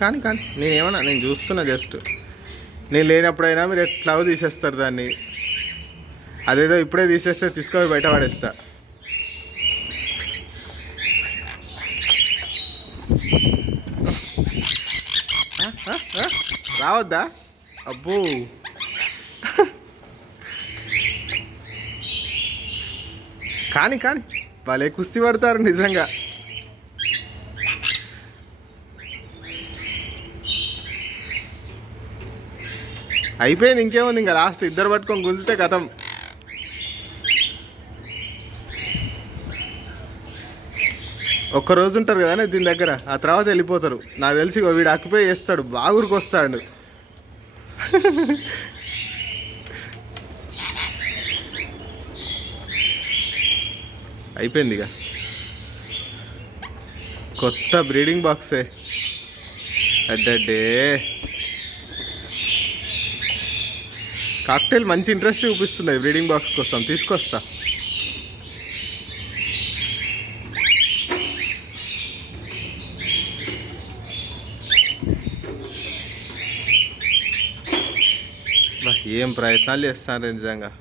కానీ కానీ. నేనేమన్నా నేను చూస్తున్నా జస్ట్ నేను లేనప్పుడైనా మీరు ఎట్లా తీసేస్తారు దాన్ని. అదేదో ఇప్పుడే తీసేస్తే తీసుకొని బయట పడేస్తా. రావద్దా? అబ్బో. కానీ కానీ భలే కుస్తీ పడతారు నిజంగా. అయిపోయింది ఇంకేముంది ఇంకా లాస్ట్ ఇద్దరు పట్టుకొని గుంజితే కథం. ఒక్క రోజు ఉంటారు కదా దీని దగ్గర? ఆ తర్వాత వెళ్ళిపోతారు. నాకు తెలిసి వీడు అక్కిపోయి వేస్తాడు బాగురికి వస్తాడు అయిపోయింది ఇక. కొత్త బ్రీడింగ్ బాక్సే అడ్డే కాక్టైల్ మంచి ఇంట్రెస్ట్ చూపిస్తున్నాయి బ్రీడింగ్ బాక్స్ కోసం. తీసుకొస్తా. ఏం ప్రయత్నాలు చేస్తాను నిజంగా?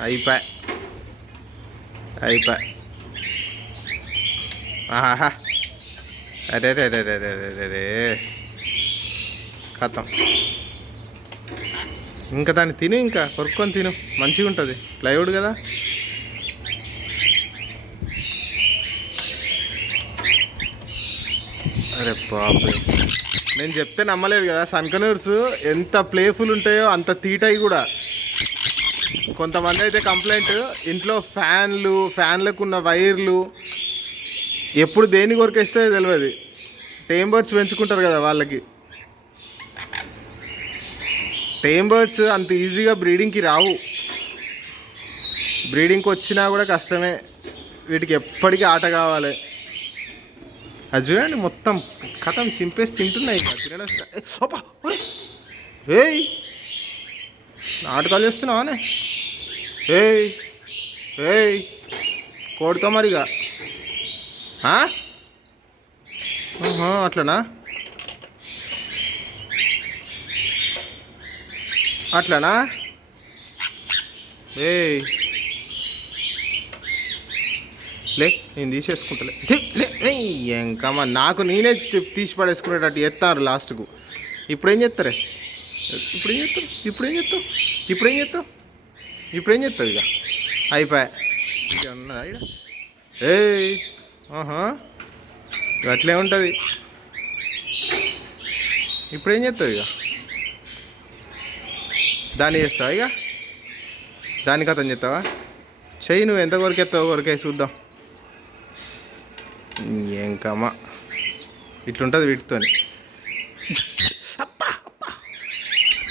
అయిపోయి. అయిపోయి. ఆహాహా అదే అదే అదే అదే అదే అదే రే కథం. ఇంకా దాన్ని తిను ఇంకా. కొరుక్కొని తిను. మంచిగా ఉంటుంది. ప్లైవుడ్ కదా? అరే బాబు నేను చెప్తే నమ్మలేదు కదా. సన్కనూర్స్ ఎంత ప్లేఫుల్ ఉంటాయో అంత తీటాయి కూడా. కొంతమంది అయితే కంప్లైంట్ ఇంట్లో ఫ్యాన్లు ఫ్యాన్లకు ఉన్న వైర్లు ఎప్పుడు దేని కొరికేస్తే తెలియదు టేమ్ బర్డ్స్ పెంచుకుంటారు కదా వాళ్ళకి. టేమ్ బర్డ్స్ అంత ఈజీగా బ్రీడింగ్కి రావు. బ్రీడింగ్కి వచ్చినా కూడా కష్టమే. వీటికి ఎప్పటికీ ఆట కావాలి. అది చూడండి మొత్తం కథం చింపేసి తింటున్నాయి ఏయ్ నాటకాలు చేస్తున్నావానే? ఏయ్ ఏయ్ కోడుతా మరిగా. అట్లనా? అట్లనా? ఏయ్. లే నేను తీసేసుకుంటలే. లే ఇంకమ్మా నాకు నేనే తీసి పడేసుకునేటట్టు ఎత్తారు లాస్ట్కు. ఇప్పుడు ఏం చేస్తారే? ఇప్పుడు ఏం చేస్తావు ఇప్పుడు ఏం చేస్తావు ఇప్పుడు ఏం చేస్తావు ఇప్పుడు ఏం చేస్తావు ఇక. అయిపోయా ఏ అట్లే ఉంటుంది. ఇప్పుడు ఏం చేస్తావు ఇక? దాన్ని చేస్తావా ఇక? దాని కథం చేస్తావా? చెయ్యి నువ్వు ఎంత కొరికెత్తావు కొరికే చూద్దాం. ఇంకమ్మా ఇట్లుంటుంది వీటితోని.